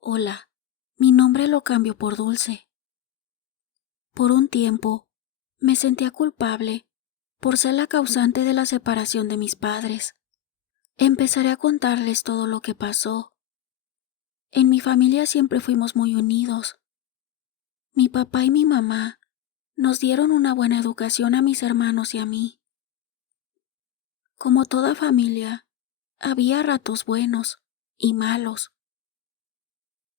Hola, mi nombre lo cambio por Dulce. Por un tiempo, me sentía culpable por ser la causante de la separación de mis padres. Empezaré a contarles todo lo que pasó. En mi familia siempre fuimos muy unidos. Mi papá y mi mamá nos dieron una buena educación a mis hermanos y a mí. Como toda familia, había ratos buenos y malos,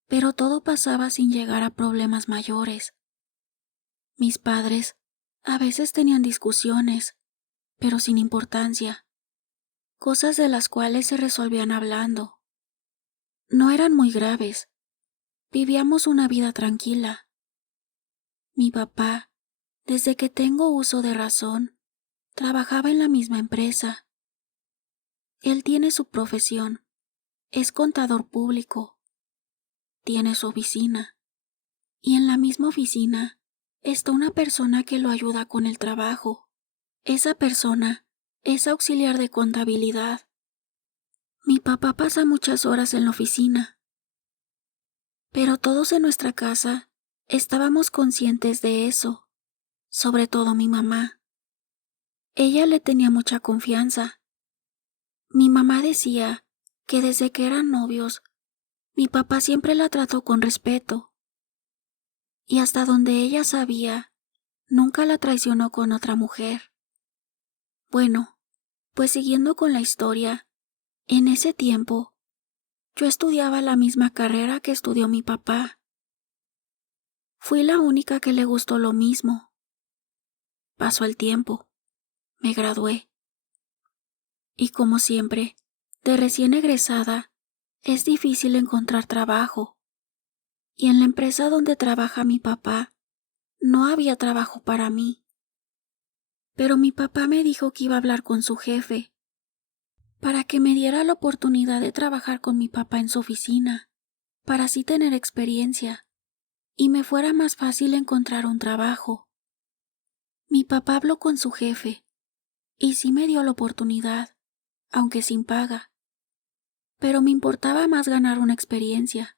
pero todo pasaba sin llegar a problemas mayores. Mis padres a veces tenían discusiones, pero sin importancia, cosas de las cuales se resolvían hablando. No eran muy graves, vivíamos una vida tranquila. Mi papá, desde que tengo uso de razón, trabajaba en la misma empresa. Él tiene su profesión, es contador público, tiene su oficina, y en la misma oficina está una persona que lo ayuda con el trabajo. Esa persona es auxiliar de contabilidad. Mi papá pasa muchas horas en la oficina, pero todos en nuestra casa estábamos conscientes de eso, sobre todo mi mamá. Ella le tenía mucha confianza. Mi mamá decía que desde que eran novios, mi papá siempre la trató con respeto, y hasta donde ella sabía, nunca la traicionó con otra mujer. Bueno, pues siguiendo con la historia, en ese tiempo, yo estudiaba la misma carrera que estudió mi papá. Fui la única que le gustó lo mismo. Pasó el tiempo, me gradué. Y como siempre, de recién egresada, es difícil encontrar trabajo. Y en la empresa donde trabaja mi papá, no había trabajo para mí. Pero mi papá me dijo que iba a hablar con su jefe, para que me diera la oportunidad de trabajar con mi papá en su oficina, para así tener experiencia, y me fuera más fácil encontrar un trabajo. Mi papá habló con su jefe, y sí me dio la oportunidad, aunque sin paga. Pero me importaba más ganar una experiencia.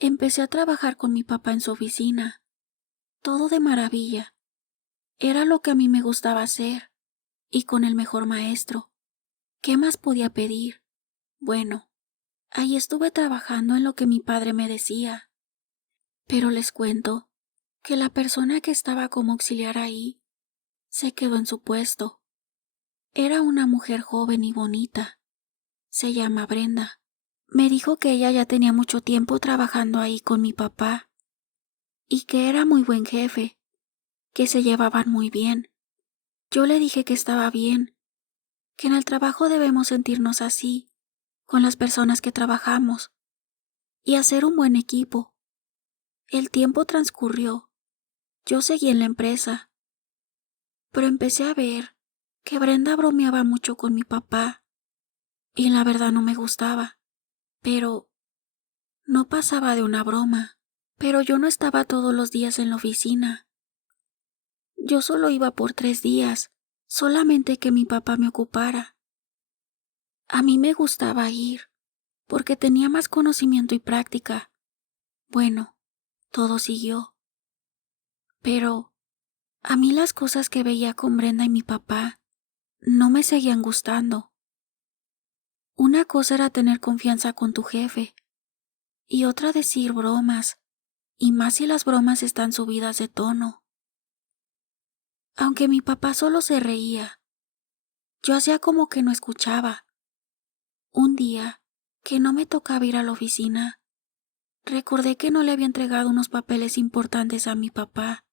Empecé a trabajar con mi papá en su oficina. Todo de maravilla. Era lo que a mí me gustaba hacer, y con el mejor maestro. ¿Qué más podía pedir? Bueno, ahí estuve trabajando en lo que mi padre me decía. Pero les cuento que la persona que estaba como auxiliar ahí se quedó en su puesto. Era una mujer joven y bonita. Se llama Brenda. Me dijo que ella ya tenía mucho tiempo trabajando ahí con mi papá y que era muy buen jefe, que se llevaban muy bien. Yo le dije que estaba bien, que en el trabajo debemos sentirnos así, con las personas que trabajamos, y hacer un buen equipo. El tiempo transcurrió, yo seguí en la empresa, pero empecé a ver que Brenda bromeaba mucho con mi papá, y la verdad no me gustaba, pero no pasaba de una broma. Pero yo no estaba todos los días en la oficina. Yo solo iba por 3 días, solamente que mi papá me ocupara. A mí me gustaba ir, porque tenía más conocimiento y práctica. Bueno, todo siguió. Pero a mí las cosas que veía con Brenda y mi papá no me seguían gustando. Una cosa era tener confianza con tu jefe, y otra decir bromas, y más si las bromas están subidas de tono. Aunque mi papá solo se reía, yo hacía como que no escuchaba. Un día, que no me tocaba ir a la oficina, recordé que no le había entregado unos papeles importantes a mi papá,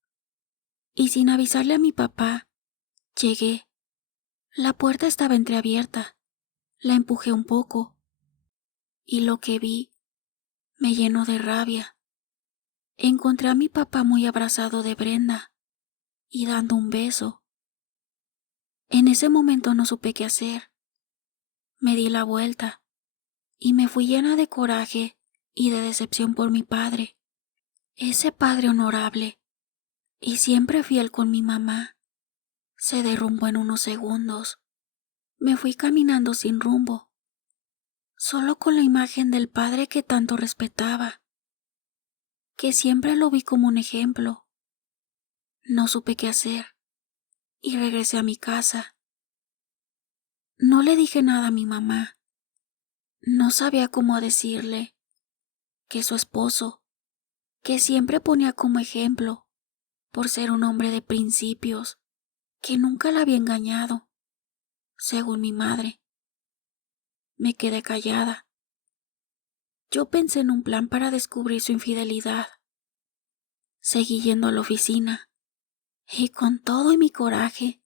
y sin avisarle a mi papá, llegué. La puerta estaba entreabierta, la empujé un poco, y lo que vi me llenó de rabia. Encontré a mi papá muy abrazado de Brenda, y dando un beso. En ese momento no supe qué hacer. Me di la vuelta, y me fui llena de coraje y de decepción por mi padre. Ese padre honorable y siempre fiel con mi mamá, se derrumbó en unos segundos. Me fui caminando sin rumbo. solo con la imagen del padre que tanto respetaba, que siempre lo vi como un ejemplo. No supe qué hacer y regresé a mi casa. No le dije nada a mi mamá. No sabía cómo decirle que su esposo, que siempre ponía como ejemplo por ser un hombre de principios, que nunca la había engañado, según mi madre. Me quedé callada. Yo pensé en un plan para descubrir su infidelidad. Seguí yendo a la oficina y con todo y mi coraje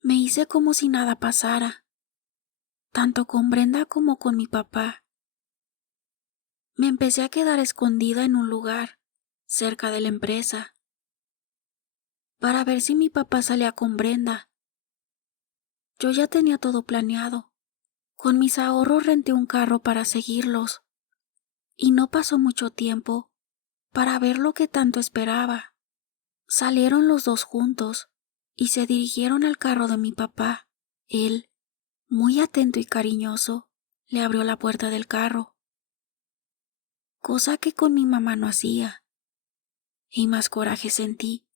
me hice como si nada pasara, tanto con Brenda como con mi papá. Me empecé a quedar escondida en un lugar cerca de la empresa para ver si mi papá salía con Brenda. Yo ya tenía todo planeado. Con mis ahorros renté un carro para seguirlos y no pasó mucho tiempo para ver lo que tanto esperaba. Salieron los dos juntos y se dirigieron al carro de mi papá. Él, muy atento y cariñoso, le abrió la puerta del carro, cosa que con mi mamá no hacía, y más coraje sentí.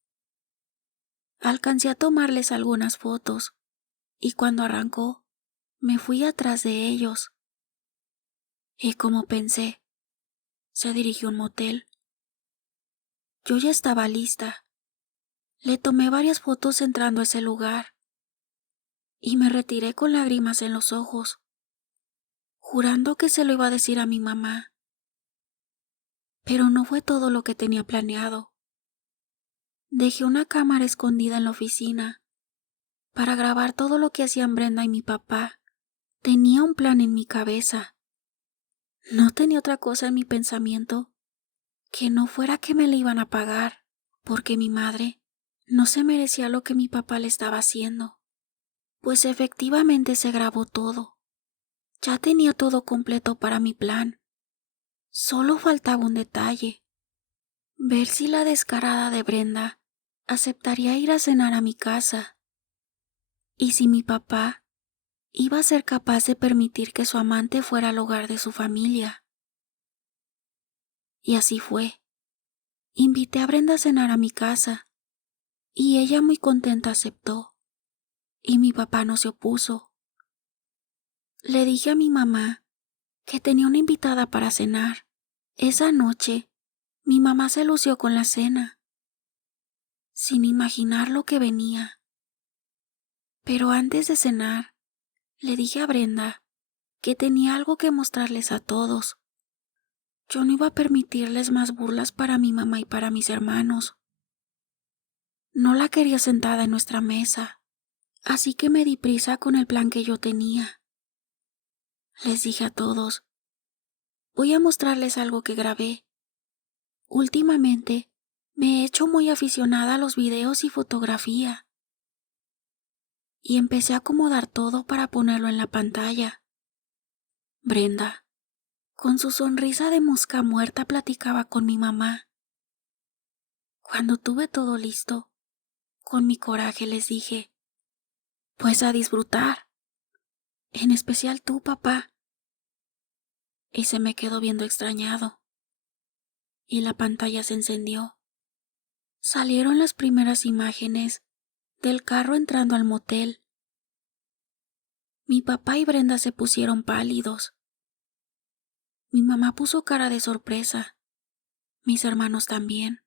Alcancé a tomarles algunas fotos, y cuando arrancó, me fui atrás de ellos. Y como pensé, se dirigió a un motel. Yo ya estaba lista. Le tomé varias fotos entrando a ese lugar, y me retiré con lágrimas en los ojos, jurando que se lo iba a decir a mi mamá. Pero no fue todo lo que tenía planeado. Dejé una cámara escondida en la oficina para grabar todo lo que hacían Brenda y mi papá. Tenía un plan en mi cabeza. No tenía otra cosa en mi pensamiento que no fuera que me le iban a pagar, porque mi madre no se merecía lo que mi papá le estaba haciendo. Pues efectivamente se grabó todo. Ya tenía todo completo para mi plan. Solo faltaba un detalle: ver si la descarada de Brenda aceptaría ir a cenar a mi casa, y si mi papá iba a ser capaz de permitir que su amante fuera al hogar de su familia. Y así fue. Invité a Brenda a cenar a mi casa, y ella muy contenta aceptó, y mi papá no se opuso. Le dije a mi mamá que tenía una invitada para cenar. Esa noche, mi mamá se lució con la cena, sin imaginar lo que venía. Pero antes de cenar, le dije a Brenda que tenía algo que mostrarles a todos. Yo no iba a permitirles más burlas para mi mamá y para mis hermanos. No la quería sentada en nuestra mesa, así que me di prisa con el plan que yo tenía. Les dije a todos: voy a mostrarles algo que grabé. Últimamente me he hecho muy aficionada a los videos y fotografía. Y empecé a acomodar todo para ponerlo en la pantalla. Brenda, con su sonrisa de mosca muerta, platicaba con mi mamá. Cuando tuve todo listo, con mi coraje les dije: pues a disfrutar, en especial tú, papá. Y se me quedó viendo extrañado, y la pantalla se encendió. Salieron las primeras imágenes del carro entrando al motel. Mi papá y Brenda se pusieron pálidos. Mi mamá puso cara de sorpresa, mis hermanos también.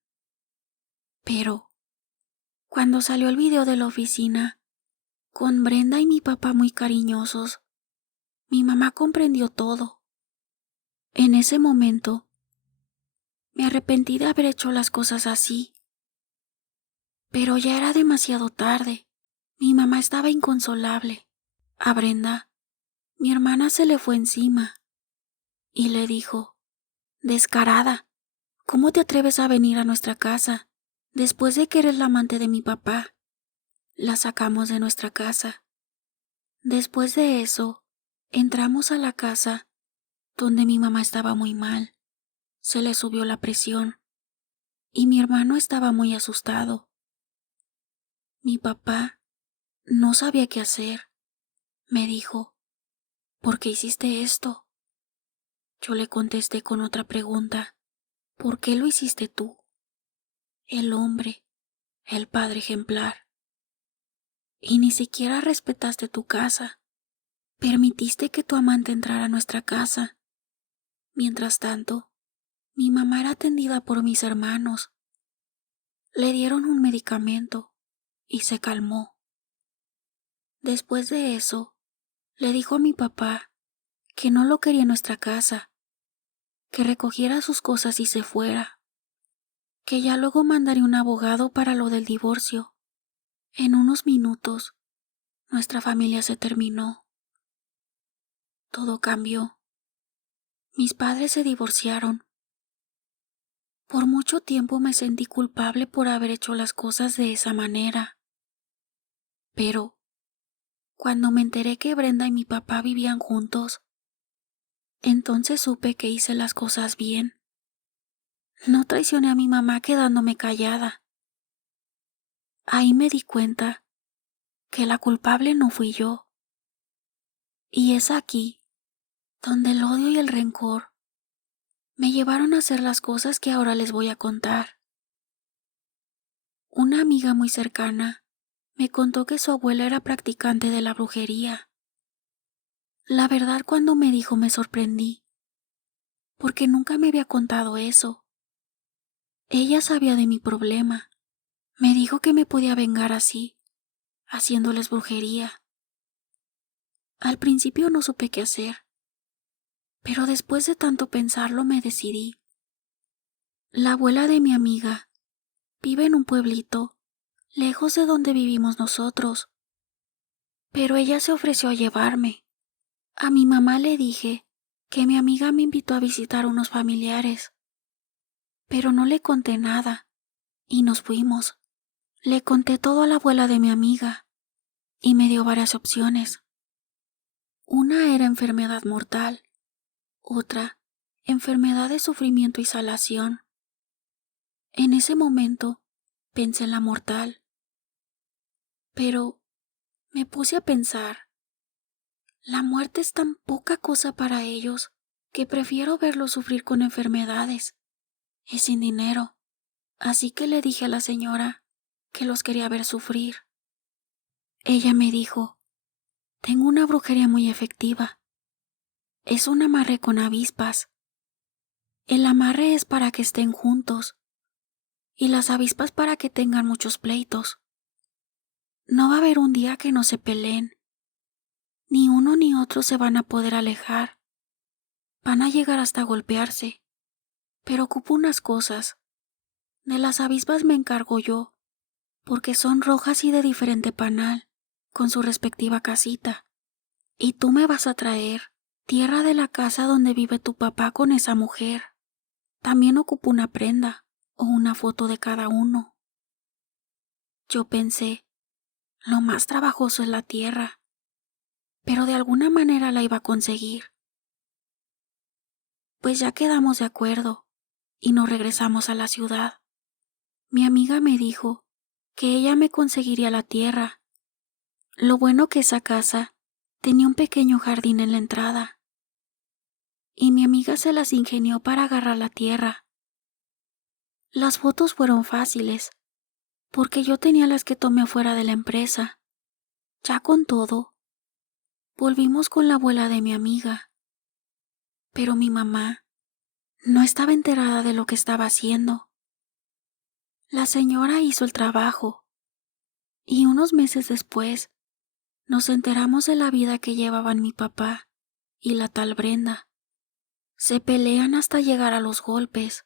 Pero, cuando salió el video de la oficina, con Brenda y mi papá muy cariñosos, mi mamá comprendió todo. En ese momento, me arrepentí de haber hecho las cosas así. Pero ya era demasiado tarde. Mi mamá estaba inconsolable. A Brenda, mi hermana se le fue encima y le dijo: descarada, ¿cómo te atreves a venir a nuestra casa después de que eres la amante de mi papá? La sacamos de nuestra casa. Después de eso, entramos a la casa donde mi mamá estaba muy mal. Se le subió la presión y mi hermano estaba muy asustado. Mi papá no sabía qué hacer. Me dijo: ¿por qué hiciste esto? Yo le contesté con otra pregunta. ¿Por qué lo hiciste tú? El hombre, el padre ejemplar. Y ni siquiera respetaste tu casa. Permitiste que tu amante entrara a nuestra casa. Mientras tanto, mi mamá era atendida por mis hermanos. Le dieron un medicamento y se calmó. Después de eso, le dijo a mi papá que no lo quería en nuestra casa, que recogiera sus cosas y se fuera, que ya luego mandaría un abogado para lo del divorcio. En unos minutos, nuestra familia se terminó. Todo cambió. Mis padres se divorciaron. Por mucho tiempo me sentí culpable por haber hecho las cosas de esa manera. Pero, cuando me enteré que Brenda y mi papá vivían juntos, entonces supe que hice las cosas bien. No traicioné a mi mamá quedándome callada. Ahí me di cuenta que la culpable no fui yo. Y es aquí donde el odio y el rencor me llevaron a hacer las cosas que ahora les voy a contar. Una amiga muy cercana me contó que su abuela era practicante de la brujería. La verdad, cuando me dijo me sorprendí, porque nunca me había contado eso. Ella sabía de mi problema. Me dijo que me podía vengar así, haciéndoles brujería. Al principio no supe qué hacer, pero después de tanto pensarlo me decidí. La abuela de mi amiga vive en un pueblito, lejos de donde vivimos nosotros, pero ella se ofreció a llevarme. A mi mamá le dije que mi amiga me invitó a visitar unos familiares, pero no le conté nada, y nos fuimos. Le conté todo a la abuela de mi amiga, y me dio varias opciones. Una era enfermedad mortal, otra, enfermedad de sufrimiento y salación. En ese momento, pensé en la mortal, pero me puse a pensar, la muerte es tan poca cosa para ellos que prefiero verlos sufrir con enfermedades y sin dinero. Así que le dije a la señora que los quería ver sufrir. Ella me dijo, tengo una brujería muy efectiva. Es un amarre con avispas. El amarre es para que estén juntos y las avispas para que tengan muchos pleitos. No va a haber un día que no se peleen. Ni uno ni otro se van a poder alejar. Van a llegar hasta golpearse. Pero ocupo unas cosas. De las avispas me encargo yo, porque son rojas y de diferente panal, con su respectiva casita. Y tú me vas a traer tierra de la casa donde vive tu papá con esa mujer. También ocupo una prenda o una foto de cada uno. Yo pensé, lo más trabajoso es la tierra, pero de alguna manera la iba a conseguir. Pues ya quedamos de acuerdo y nos regresamos a la ciudad. Mi amiga me dijo que ella me conseguiría la tierra. Lo bueno que esa casa tenía un pequeño jardín en la entrada, y mi amiga se las ingenió para agarrar la tierra. Las fotos fueron fáciles, porque yo tenía las que tomé afuera de la empresa. Ya con todo, volvimos con la abuela de mi amiga. Pero mi mamá no estaba enterada de lo que estaba haciendo. La señora hizo el trabajo, y unos meses después nos enteramos de la vida que llevaban mi papá y la tal Brenda. Se pelean hasta llegar a los golpes,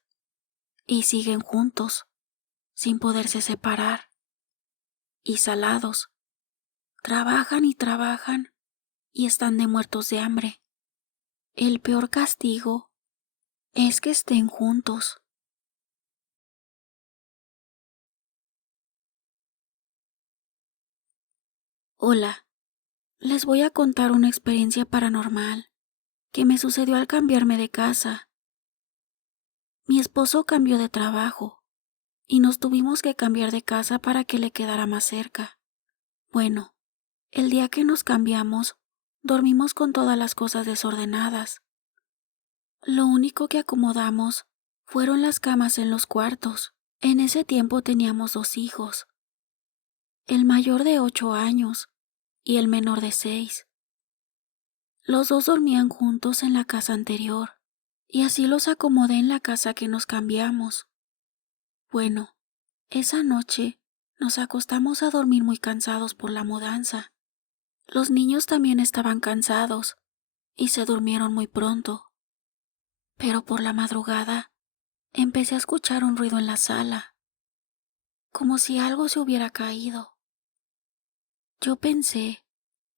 y siguen juntos, sin poderse separar. Y salados, trabajan y trabajan, y están de muertos de hambre. El peor castigo es que estén juntos. Hola, les voy a contar una experiencia paranormal que me sucedió al cambiarme de casa. Mi esposo cambió de trabajo y nos tuvimos que cambiar de casa para que le quedara más cerca. Bueno, el día que nos cambiamos, dormimos con todas las cosas desordenadas. Lo único que acomodamos fueron las camas en los cuartos. En ese tiempo teníamos 2 hijos, el mayor de 8 años y el menor de 6. Los dos dormían juntos en la casa anterior, y así los acomodé en la casa que nos cambiamos. Bueno, esa noche nos acostamos a dormir muy cansados por la mudanza. Los niños también estaban cansados y se durmieron muy pronto. Pero por la madrugada empecé a escuchar un ruido en la sala, como si algo se hubiera caído. Yo pensé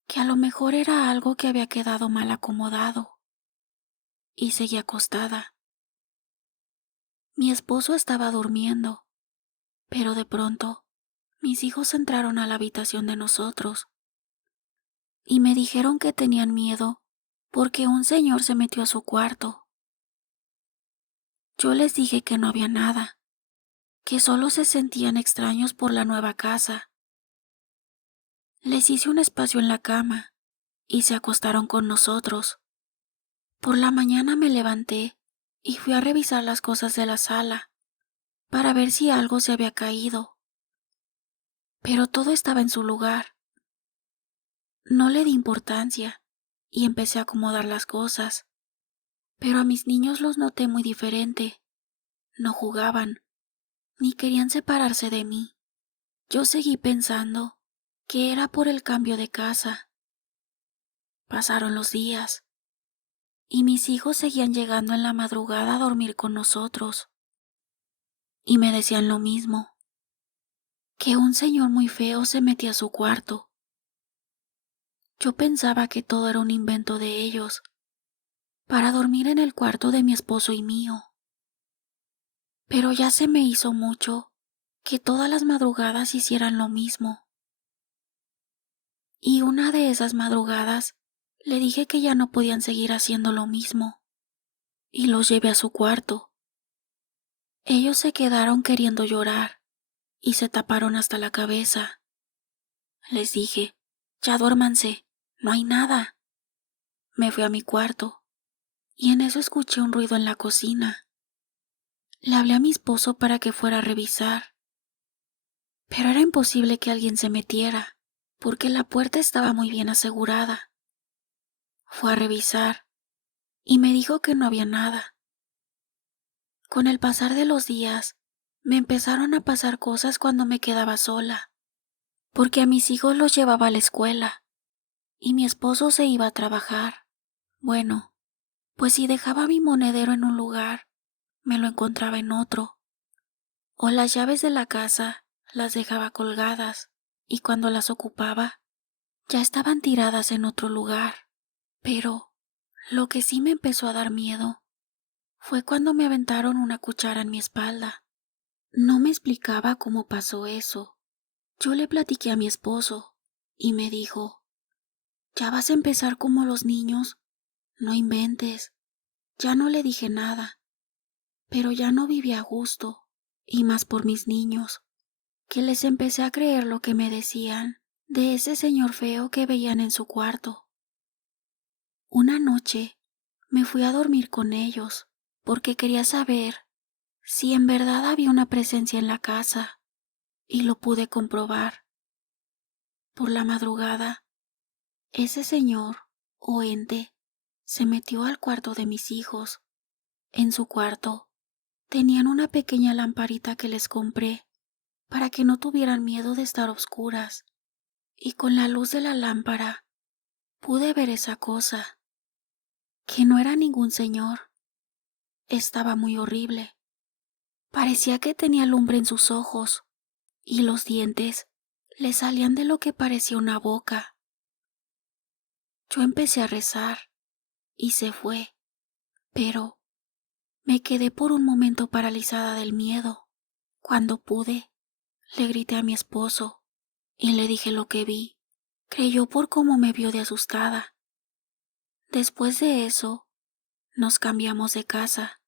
que a lo mejor era algo que había quedado mal acomodado, y seguí acostada. Mi esposo estaba durmiendo, pero de pronto mis hijos entraron a la habitación de nosotros y me dijeron que tenían miedo porque un señor se metió a su cuarto. Yo les dije que no había nada, que solo se sentían extraños por la nueva casa. Les hice un espacio en la cama y se acostaron con nosotros. Por la mañana me levanté y fui a revisar las cosas de la sala para ver si algo se había caído, pero todo estaba en su lugar. No le di importancia y empecé a acomodar las cosas, pero a mis niños los noté muy diferente. No jugaban, ni querían separarse de mí. Yo seguí pensando que era por el cambio de casa. Pasaron los días y mis hijos seguían llegando en la madrugada a dormir con nosotros y me decían lo mismo, que un señor muy feo se metía a su cuarto. Yo pensaba que todo era un invento de ellos para dormir en el cuarto de mi esposo y mío. Pero ya se me hizo mucho que todas las madrugadas hicieran lo mismo. Y una de esas madrugadas le dije que ya no podían seguir haciendo lo mismo, y los llevé a su cuarto. Ellos se quedaron queriendo llorar y se taparon hasta la cabeza. Les dije, ya duérmanse, no hay nada. Me fui a mi cuarto, y en eso escuché un ruido en la cocina. Le hablé a mi esposo para que fuera a revisar, pero era imposible que alguien se metiera, porque la puerta estaba muy bien asegurada. Fue a revisar y me dijo que no había nada. Con el pasar de los días, me empezaron a pasar cosas cuando me quedaba sola, porque a mis hijos los llevaba a la escuela y mi esposo se iba a trabajar. Bueno, pues si dejaba mi monedero en un lugar, me lo encontraba en otro, o las llaves de la casa las dejaba colgadas y cuando las ocupaba, ya estaban tiradas en otro lugar. Pero lo que sí me empezó a dar miedo fue cuando me aventaron una cuchara en mi espalda. No me explicaba cómo pasó eso. Yo le platiqué a mi esposo y me dijo, ¿ya vas a empezar como los niños? No inventes. Ya no le dije nada, pero ya no vivía a gusto, y más por mis niños, que les empecé a creer lo que me decían de ese señor feo que veían en su cuarto. Una noche me fui a dormir con ellos porque quería saber si en verdad había una presencia en la casa, y lo pude comprobar. Por la madrugada, ese señor o ente se metió al cuarto de mis hijos. En su cuarto tenían una pequeña lamparita que les compré para que no tuvieran miedo de estar a oscuras, y con la luz de la lámpara pude ver esa cosa, que no era ningún señor. Estaba muy horrible. Parecía que tenía lumbre en sus ojos y los dientes le salían de lo que parecía una boca. Yo empecé a rezar y se fue, pero me quedé por un momento paralizada del miedo. Cuando pude, le grité a mi esposo y le dije lo que vi. Creyó por cómo me vio de asustada. Después de eso, nos cambiamos de casa